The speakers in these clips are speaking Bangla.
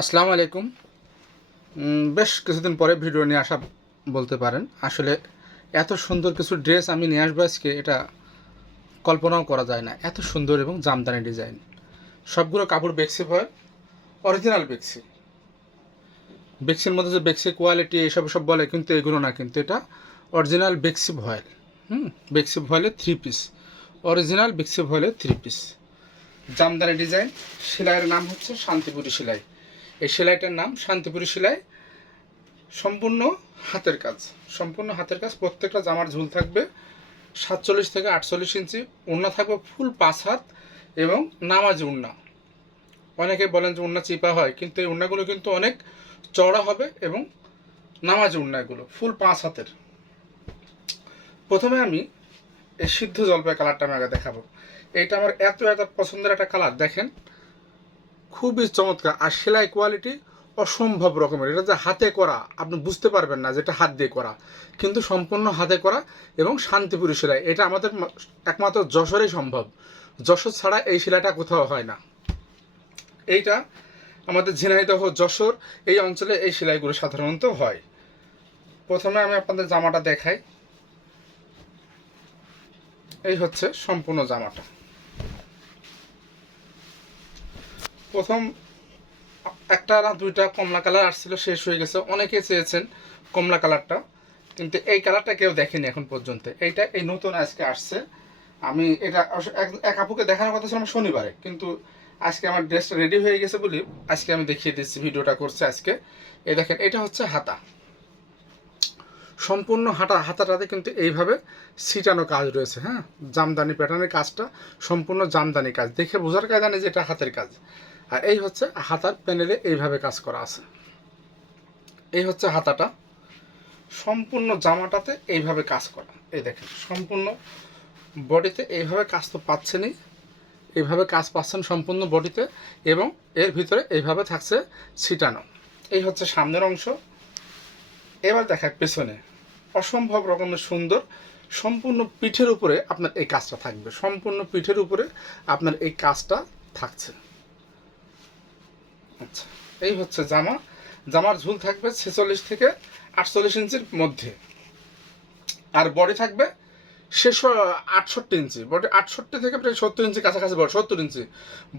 আসসালামু আলাইকুম। বেশ কিছুদিন পরে ভিডিও নিয়ে আসা বলতে পারেন। আসলে এত সুন্দর কিছু ড্রেস আমি নিয়ে আসবো আজকে, এটা কল্পনাও করা যায় না। এত সুন্দর এবং জামদানি ডিজাইন, সবগুলো কাপড় বেক্সি ভয়েল, অরিজিনাল বেক্সি। বেক্সির মধ্যে যে বেক্সি কোয়ালিটি এসব সব বলে, কিন্তু এগুলো না, কিন্তু এটা অরিজিনাল বেক্সি ভয়েল। বেক্সি ভয়েলের 3 পিস, অরিজিনাল বেক্সি ভয়েলের 3 পিস জামদানি ডিজাইন। সেলাইয়ের নাম হচ্ছে শান্তিপুরি সেলাই। এই সেলাইটার নাম শান্তিপুরি সেলাই। সম্পূর্ণ হাতের কাজ, সম্পূর্ণ হাতের কাজ। প্রত্যেকটা জামার ঝুল থাকবে 47 থেকে 48 ইঞ্চি। ওড়না থাকবে ফুল 5 হাত এবং নামাজি ওড়না। অনেকে বলেন যে ওড়না চিপা হয়, কিন্তু এই ওড়নাগুলো কিন্তু অনেক চওড়া হবে এবং নামাজি ওড়না, এগুলো ফুল 5 হাতের। প্রথমে আমি এই সিদ্ধ জলপাই কালারটা আমি আগে দেখাবো। এইটা আমার এত এত পছন্দের একটা কালার, দেখেন খুবই চমৎকার। আর সেলাই কোয়ালিটি অসম্ভব রকমের। এটা যে হাতে করা, আপনি বুঝতে পারবেন না যেটা হাত দিয়ে করা, কিন্তু সম্পূর্ণ হাতে করা এবং শান্তিপুরি সেলাই। এটা আমাদের একমাত্র যশোরেই সম্ভব। যশোর ছাড়া এই সেলাইটা কোথাও হয় না। এইটা আমাদের ঝিনাইদহ, যশোর এই অঞ্চলে এই সেলাইগুলো সাধারণত হয়। প্রথমে আমি আপনাদের জামাটা দেখাই। এই হচ্ছে সম্পূর্ণ জামাটা। প্রথম একটা না দুইটা কমলা কালার আসছিল, শেষ হয়ে গেছে। অনেকে চেয়েছেন কমলা কালারটা, কিন্তু এই কালারটা কেউ দেখেনি এখন পর্যন্ত। এইটা এই নতুন আজকে আসছে। আমি এটা এক আপুকে দেখানোর কথা ছিল আমার শনিবারে, কিন্তু আজকে আমার ড্রেসটা রেডি হয়ে গেছে বলি আজকে আমি দেখিয়ে দিচ্ছি, ভিডিওটা করছে আজকে। এই দেখেন, এটা হচ্ছে হাতা। সম্পূর্ণ হাতাটাতে কিন্তু এইভাবে ছিটানো কাজ রয়েছে। হ্যাঁ, জামদানি প্যাটার্নের কাজটা সম্পূর্ণ জামদানি কাজ, দেখে বোঝার কায়দা নেই যে এটা হাতের কাজ। আর এই হচ্ছে হাতার প্যানেলে এইভাবে কাজ করা আছে। এই হচ্ছে হাতাটা। সম্পূর্ণ জামাটাতে এইভাবে কাজ করা। এই দেখেন, সম্পূর্ণ বডিতে এইভাবে কাজ তো পাচ্ছেনই, এইভাবে কাজ পাচ্ছেন সম্পূর্ণ বডিতে, এবং এর ভিতরে এইভাবে থাকছে ছিটানো। এই হচ্ছে সামনের অংশ। এবার দেখায় পেছনে, অসম্ভব রকমের সুন্দর। সম্পূর্ণ পিঠের উপরে আপনার এই কাজটা থাকবে, সম্পূর্ণ পিঠের উপরে আপনার এই কাজটা থাকছে। আচ্ছা, এই হচ্ছে জামা। জামার ঝুল থাকবে 46 থেকে 48 ইঞ্চির মধ্যে। আর বডি থাকবে 68 ইঞ্চি। বডি 68 থেকে প্রায় 70 ইঞ্চি কাছাকাছি বডি, 70 ইঞ্চি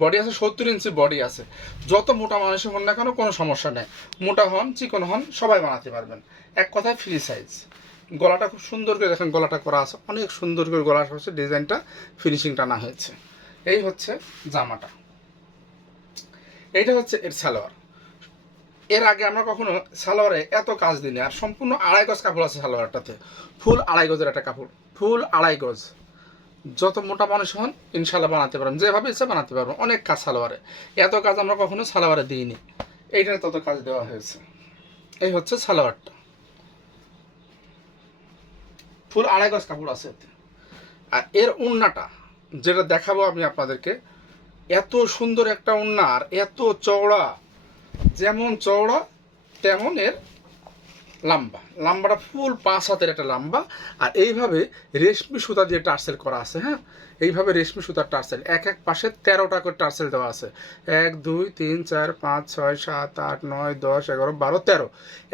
বডি আছে, 70 ইঞ্চি বডি আছে। যত মোটা মানুষের হন না কেন কোনো সমস্যা নেই। মোটা হন চিকন হন সবাই বানাতে পারবেন। এক কথায় ফ্রি সাইজ। গলাটা খুব সুন্দর করে দেখেন, গলাটা করা আছে অনেক সুন্দর করে, গলা হচ্ছে ডিজাইনটা, ফিনিশিংটা না হয়েছে। এই হচ্ছে জামাটা। এইটা হচ্ছে এর সালোয়ার। এর আগে আমরা কখনো সালোয়ারে এত কাজ দিইনি। আর সম্পূর্ণ 2.5 গজ কাপড় আছে সালোয়ারটাতে, ফুল 2.5 গজের একটা কাপড়, ফুল 2.5 গজ। যত মোটা মানুষ হন ইনশাল্লাহ বানাতে পারবেন, যেভাবে ইচ্ছা বানাতে পারবেন। অনেক কাজ সালোয়ারে, এত কাজ আমরা কখনো সালোয়ারে দিইনি। এইটার তত কাজ দেওয়া হয়েছে। এই হচ্ছে সালোয়ারটা, ফুল 2.5 গজ কাপড় আছে এতে। আর এর ওড়নাটা যেটা দেখাবো আমি আপনাদেরকে, এত সুন্দর একটা ওড়না, আর এত চওড়া, যেমন চওড়া তেমন এর লাম্বাটা ফুল 5 হাতের একটা লাম্বা। আর এইভাবে রেশমি সুতা দিয়ে টার্সেল করা আছে। হ্যাঁ, এইভাবে রেশমি সুতার টার্সেল, এক এক পাশে 13টা করে টার্সেল দেওয়া আছে। 1 2 3 4 5 6 7 8 9 10 11 12 13,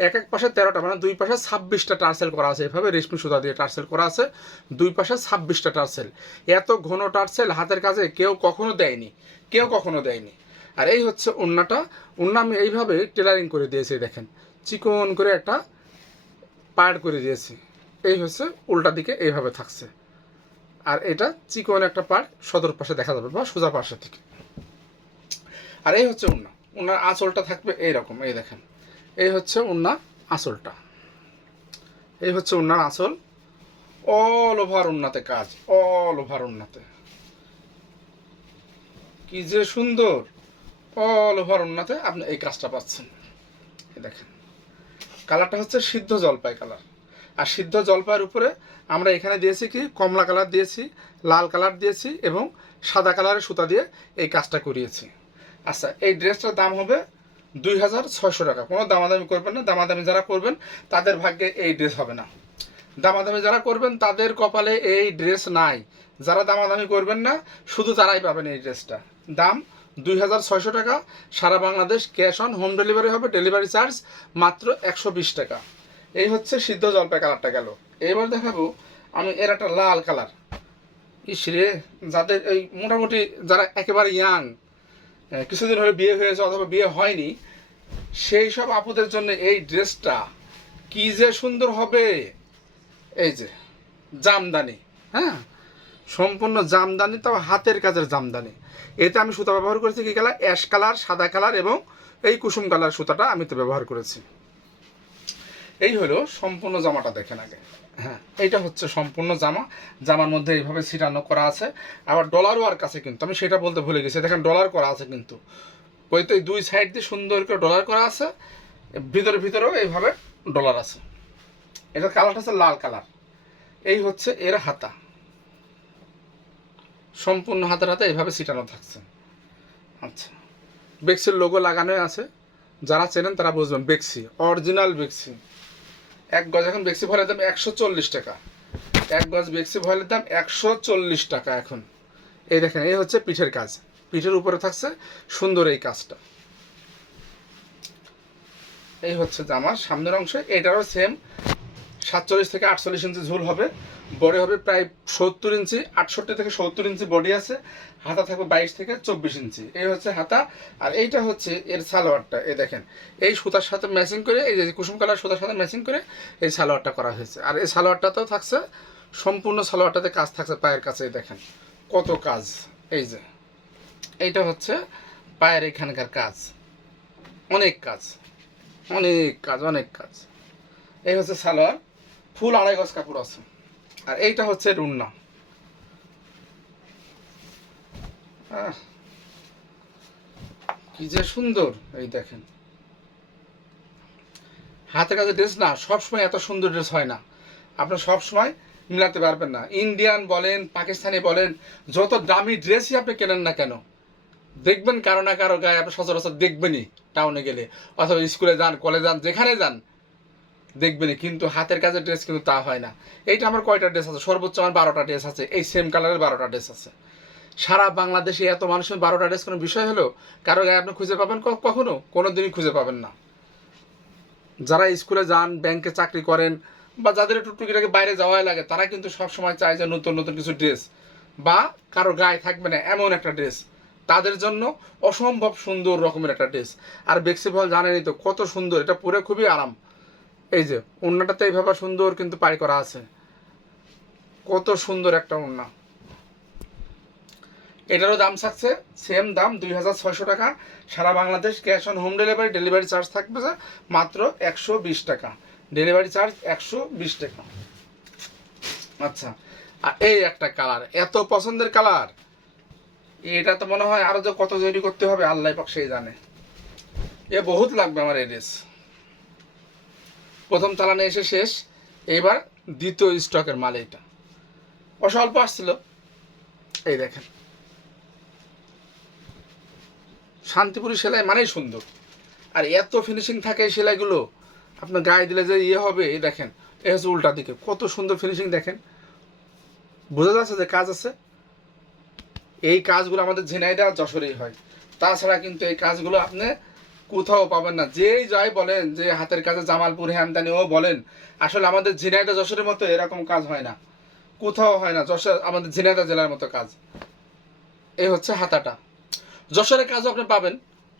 এক এক পাশে 13টা, মানে দুই পাশে 26টা টার্সেল করা আছে। এইভাবে রেশমি সুতা দিয়ে টার্সেল করা আছে, দুই পাশে 26টা টার্সেল। এত ঘন টার্সেল হাতের কাজে কেউ কখনো দেয়নি, কেউ কখনো দেয়নি। আর এই হচ্ছে ওড়নাটা। ওড়না আমি এইভাবে টেলারিং করে দিয়েছি, দেখেন চিকন করে একটা পার্ট করে দিয়েছি। এই হচ্ছে উল্টা দিকে এইভাবে থাকছে। আর এটা চিকন একটা পার্ট সদর পাশে দেখা যাবে বা সোজা পাশে থেকে। আর এই হচ্ছে উন্না। উন্নার আঁচলটা থাকবে এইরকম, এই দেখেন এই হচ্ছে উন্না আঁচলটা। এই হচ্ছে উন্নার আঁচল। অল ওভার উন্নাতে কাজ, অল ওভার উন্নাতে কি যে সুন্দর। অল ওভার উন্নাতে আপনি এই কাজটা পাচ্ছেন। এই দেখেন, কালারটা হচ্ছে সিদ্ধ জলপাই কালার। আর সিদ্ধ জলপাইয়ের উপরে আমরা এখানে দিয়েছি কি কমলা কালার দিয়েছি, লাল কালার দিয়েছি এবং সাদা কালারের সুতা দিয়ে এই কাজটা করিয়েছি। আচ্ছা, এই ড্রেসটার দাম হবে 2600 টাকা। কোনো দামাদামি করবেন না। দামাদামি যারা করবেন তাদের ভাগ্যে এই ড্রেস হবে না। দামাদামি যারা করবেন তাদের কপালে এই ড্রেস নাই। যারা দামাদামি করবেন না শুধু তারাই পাবেন এই ড্রেসটা। দাম 2600 টাকা, সারা Bangladesh cash on home delivery হবে, ডেলিভারি চার্জ মাত্র 120 টাকা। এই হচ্ছে সিদ্ধ জলপাই কালারটা গেল। এবার দেখাবো আমি এর একটা লাল কালার। ইসরে, যাদের এই মোটামুটি যারা একেবারে ইয়াং, কিছুদিন হলে বিয়ে হয়েছে অথবা বিয়ে হয়নি, সেই সব আপুদের জন্য এই ড্রেসটা কি যে সুন্দর হবে। এই যে জামদানি, হ্যাঁ, সম্পূর্ণ জামদানি, তাও হাতের কাজের জামদানি। এতে আমি সুতা ব্যবহার করেছি কি কালার, অ্যাশ কালার, সাদা কালার এবং এই কুসুম কালার সুতাটা আমি তো ব্যবহার করেছি। এই হলো সম্পূর্ণ জামাটা, দেখেন আগে। হ্যাঁ, এইটা হচ্ছে সম্পূর্ণ জামা। জামার মধ্যে এইভাবে ছিটানো করা আছে, আবার ডলার ওয়ার্ক আছে কিন্তু, আমি সেটা বলতে ভুলে গেছি। দেখেন ডলার করা আছে কিন্তু, ওই তো দুই সাইড দিয়ে সুন্দর করে ডলার করা আছে, ভিতরেও এইভাবে ডলার আছে। এটা কালারটা হচ্ছে লাল কালার। এই হচ্ছে এর হাতা, সম্পূর্ণ হাতে এইভাবে ছিটানো থাকছে। আচ্ছা, বেক্সির লোগো লাগানো আছে, যারা চেনেন তারা বুঝবেন। বেক্সি, অরিজিনাল বেক্সি। এক গজ এখন বেক্সি ভয়েলের দাম 140 টাকা। এক গজ বেক্সি ভয়েলের দাম 140 টাকা এখন। এই দেখেন, এই হচ্ছে পিঠের কাজ, পিঠের উপরে থাকছে সুন্দর এই কাজটা। এই হচ্ছে জামার সামনের অংশে। এটারও সেম 47 থেকে 48 ইঞ্চি ঝুল হবে, বডি হবে প্রায় 70 ইঞ্চি, 68 থেকে 70 ইঞ্চি বডি আছে। হাতা থাকবে 22 থেকে 24 ইঞ্চি। এই হচ্ছে হাতা। আর এইটা হচ্ছে এর সালোয়ারটা। এই দেখেন, এই সুতার সাথে ম্যাচিং করে, এই যে কুসুম কালার সুতার সাথে ম্যাচিং করে এই সালোয়ারটা করা হয়েছে। আর এই সালোয়ারটাতেও থাকছে সম্পূর্ণ, সালোয়ারটাতে কাজ থাকছে পায়ের কাছে। দেখেন কত কাজ। এই যে এইটা হচ্ছে পায়ের এখানকার কাজ, অনেক কাজ, অনেক কাজ, অনেক কাজ। এই হচ্ছে সালোয়ার, ফুল 2.5 গজ কাপড় আছে। আর এইটা হচ্ছে রুন্না। কি যে সুন্দর। এই দেখেন, হাতে কাজে ড্রেস না সবসময় এত সুন্দর ড্রেস হয় না, আপনার সবসময় মিলাতে পারবেন না। ইন্ডিয়ান বলেন, পাকিস্তানি বলেন, যত দামি ড্রেসই আপনি কেনেন না কেন, দেখবেন কারো না কারো গায়ে আপনি সচরাচর দেখবেনই। টাউনে গেলে অথবা স্কুলে যান, কলেজে যান, যেখানে যান দেখবেনই। কিন্তু হাতের কাজের ড্রেস কিন্তু তা হয় না। এইটা আমার কয়টা ড্রেস আছে, সর্বোচ্চ আমার 12টা ড্রেস আছে, এই সেম কালারের 12টা ড্রেস আছে। সারা বাংলাদেশে এত মানুষের 12টা ড্রেস কোনো বিষয় হলো? কারো গায়ে আপনি খুঁজে পাবেন কখনো? কোনো দিনই খুঁজে পাবেন না। যারা স্কুলে যান, ব্যাংকে চাকরি করেন, বা যাদের একটু টুকিটাকি বাইরে যাওয়াই লাগে, তারা কিন্তু সবসময় চায় যে নতুন নতুন কিছু ড্রেস, বা কারো গায়ে থাকবে না এমন একটা ড্রেস, তাদের জন্য অসম্ভব সুন্দর রকমের একটা ড্রেস। আর বেক্সি ভয়েল জানেনই তো কত সুন্দর, এটা পরে খুবই আরাম। এই যে ওড়নাটাতে এইভাবে সুন্দর কিন্তু পাই করা আছে, কত সুন্দর একটা ওড়না। এটারও দাম থাকছে সেম দাম 2600 টাকা। সারা Bangladesh cash on home delivery, delivery charge থাকবে যে মাত্র 120 টাকা। ডেলিভারি চার্জ 120 টাকা। আচ্ছা, আর এই একটা কালার, এত পছন্দের কালার, এটা তো মনে হয় আরও যে কত তৈরি করতে হবে আল্লাহ পাক সেই জানে। এ বহুত লাগবে আমার এই ড্রেস। প্রথম চালানে এসে শেষ, এবার দ্বিতীয় স্টকের মাল। এটা অস্বল্প আসছিল। এই দেখেন, শান্তিপুরি সেলাই মানেই সুন্দর। আর এত ফিনিশিং থাকে এই সেলাইগুলো, আপনার গায়ে দিলে যে ইয়ে হবে। এই দেখেন, এ হচ্ছে উল্টা দিকে, কত সুন্দর ফিনিশিং দেখেন, বোঝা যাচ্ছে যে কাজ আছে। এই কাজগুলো আমাদের ঝিনাইদহ আর যশোরেই হয়, তাছাড়া কিন্তু এই কাজগুলো আপনি কোথাও পাবেন না। যেই যাই বলেন যে হাতের কাজে জামালপুর হ্যামদানি ও বলেন, আসলে আমাদের ঝিনাইদহ যশোরের মতো এরকম কাজ হয় না, কোথাও হয় না। যশোর আমাদের ঝিনাইদহ জেলার মতো কাজ। এই হচ্ছে হাতাটা। যশোরের কাজও আপনি পাবেন,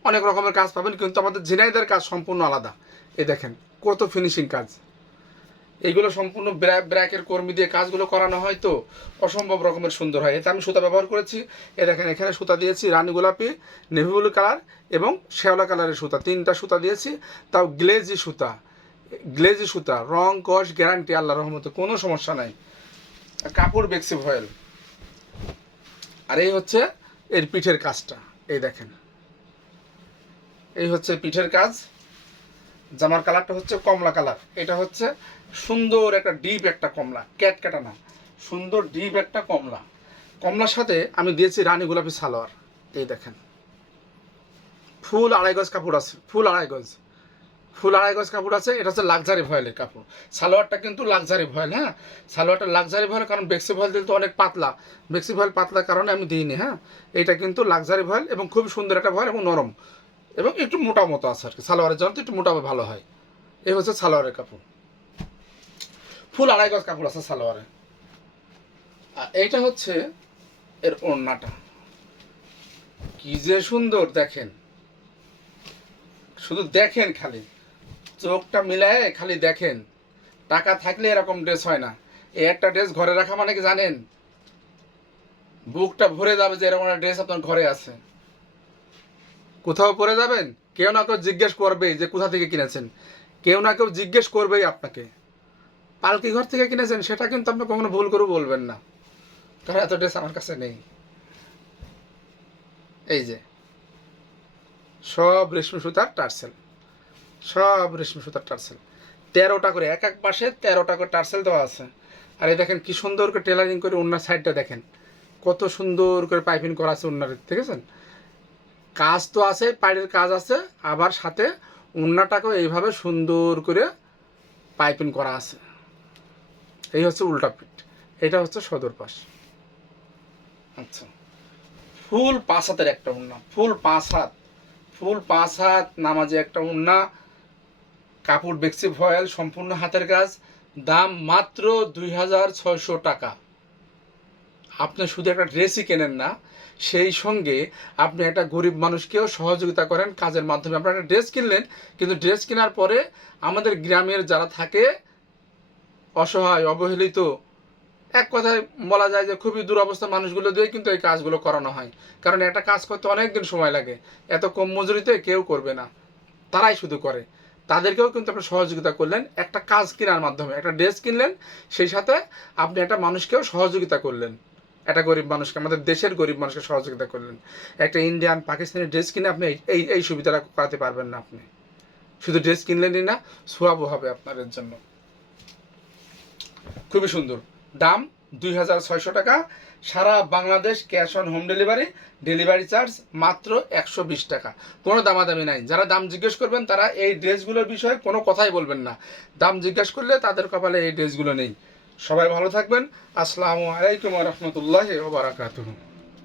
অনেক রকমের কাজ পাবেন, কিন্তু আমাদের ঝিনাইদহের কাজ সম্পূর্ণ আলাদা। এই দেখেন কত ফিনিশিং কাজ। এইগুলো সম্পূর্ণ ব্র্যাকের কর্মী দিয়ে কাজগুলো করানো হয়, তো অসম্ভব রকমের সুন্দর হয়। এতে আমি সুতা ব্যবহার করেছি। এ দেখেন, এখানে সুতা দিয়েছি রানী গোলাপি, নেভি ব্লু কালার এবং শ্যাওলা কালারের সুতা, 3টা সুতা দিয়েছি। তাও গ্লেজি সুতা, গ্লেজি সুতা, রং কস গ্যারান্টি, আল্লাহর রহমতে কোনো সমস্যা নাই। কাপড় বেক্সি ভয়েল। আর এই হচ্ছে এর পিঠের কাজটা। এই দেখেন, এই হচ্ছে পিঠের কাজ। জামার কালারটা হচ্ছে কমলা কালার। এটা হচ্ছে সুন্দর একটা ডিপ একটা কমলা, ক্যাটকাটা না, সুন্দর ডিপ একটা কমলা। কমলার সাথে আমি দিয়েছি রানী গোলাপি সালোয়ার। এই দেখেন, ফুল 2.5 গজ কাপড় আছে, ফুল 2.5 গজ, ফুল আড়াই গজ কাপড় আছে, এটা হচ্ছে লাক্সারি ভয়েলের কাপড়। সালোয়ারটা কিন্তু লাক্সারি ভয়েল, হ্যাঁ, সালোয়ারটা লাক্সারি ভয়েল, কারণ বেক্সি ভয়েল দিলে তো অনেক পাতলা, বেক্সি ভয়েল পাতলার কারণে আমি দিইনি। হ্যাঁ, এটা কিন্তু লাক্সারি ভয়েল এবং খুব সুন্দর একটা ভয়েল এবং নরম এবং একটু মোটা মতো আছে আর কি, সালোয়ারের জন্য তো একটু মোটা ভালো হয়। এই হচ্ছে সালোয়ারের কাপড়, ফুল আড়াই গজ কাপড় আছে সালোয়ারে। আর এইটা হচ্ছে এর ওড়নাটা, কি যে সুন্দর দেখেন, শুধু দেখেন, খালি চোখটা মিলায় খালি দেখেন। টাকা থাকলে এরকম ড্রেস হয় না। এই একটা ড্রেস ঘরে রাখা মানে কি জানেন, বুকটা ভরে যাবে যে এরকম একটা ড্রেস আপনার ঘরে আছে। কোথাও পরে যাবেন, কেউ না কেউ জিজ্ঞেস করবেই যে কোথা থেকে কিনেছেন, কেউ না কেউ জিজ্ঞেস করবেই আপনাকে। পালকি ঘর থেকে কিনেছেন সেটা কিন্তু আপনি কখনো ভুল করে বলবেন না, কারণ এত ড্রেস আমার কাছে নেই। এই যে সব রেশমি সুতার টার্সেল, সব রেশমি সুতার টার্সেল, 13টা করে, এক এক পাশে 13টা করে টার্সেল দেওয়া আছে। আর এই দেখেন কি সুন্দর করে টেলারিং করে ওনার সাইডটা দেখেন, কত সুন্দর করে পাইপিং করা আছে ওনার, দেখেছেন? কাজ তো আছে, পাড়ের কাজ আছে, আবার সাথে ওড়নাটাকেও এইভাবে সুন্দর করে পাইপিং করা আছে। এই হচ্ছে উল্টা পিঠ, এটা হচ্ছে সদর পাশ। আচ্ছা, ফুল 5 হাতের একটা ওড়না, ফুল 5 হাত, ফুল 5 হাত নামাজে একটা ওড়না, কাপড় বেক্সি ভয়েল, সম্পূর্ণ হাতের কাজ, দাম মাত্র 2600 টাকা। আপনি শুধু একটা ড্রেসই কেনেন না, সেই সঙ্গে আপনি একটা গরিব মানুষকেও সহযোগিতা করেন কাজের মাধ্যমে। আপনারা একটা ড্রেস কিনলেন, কিন্তু ড্রেস কেনার পরে আমাদের গ্রামের যারা থাকে অসহায় অবহেলিত, এক কথায় বলা যায় যে খুবই দুরবস্থা মানুষগুলো দিয়ে কিন্তু এই কাজগুলো করানো হয়। কারণ একটা কাজ করতে অনেক দিন সময় লাগে, এত কম মজুরিতে কেউ করবে না, তারাই শুধু করে। তাদেরকেও কিন্তু আপনি সহযোগিতা করলেন একটা কাজ কেনার মাধ্যমে, একটা ড্রেস কিনলেন, সেই সাথে আপনি একটা মানুষকেও সহযোগিতা করলেন, একটা গরিব মানুষকে, আমাদের দেশের গরিব মানুষকে সহযোগিতা করলেন। একটা ইন্ডিয়ান পাকিস্তানি ড্রেস কিনে আপনি এই এই সুবিধাটা করাতে পারবেন না। আপনি শুধু ড্রেস কিনলেনই না, সোয়াবও হবে আপনার এর জন্য। খুবই সুন্দর, দাম 2600 টাকা, সারা Bangladesh cash on home delivery, delivery charge মাত্র 120 টাকা, কোনো দামাদামি নাই। যারা দাম জিজ্ঞেস করবেন তারা এই ড্রেসগুলোর বিষয়ে কোনো কথাই বলবেন না, দাম জিজ্ঞেস করলে তাদের কপালে এই ড্রেসগুলো নেই। সবাই ভালো থাকবেন, আসসালামু আলাইকুম ওয়া রাহমাতুল্লাহি ওয়া বারাকাতুহু।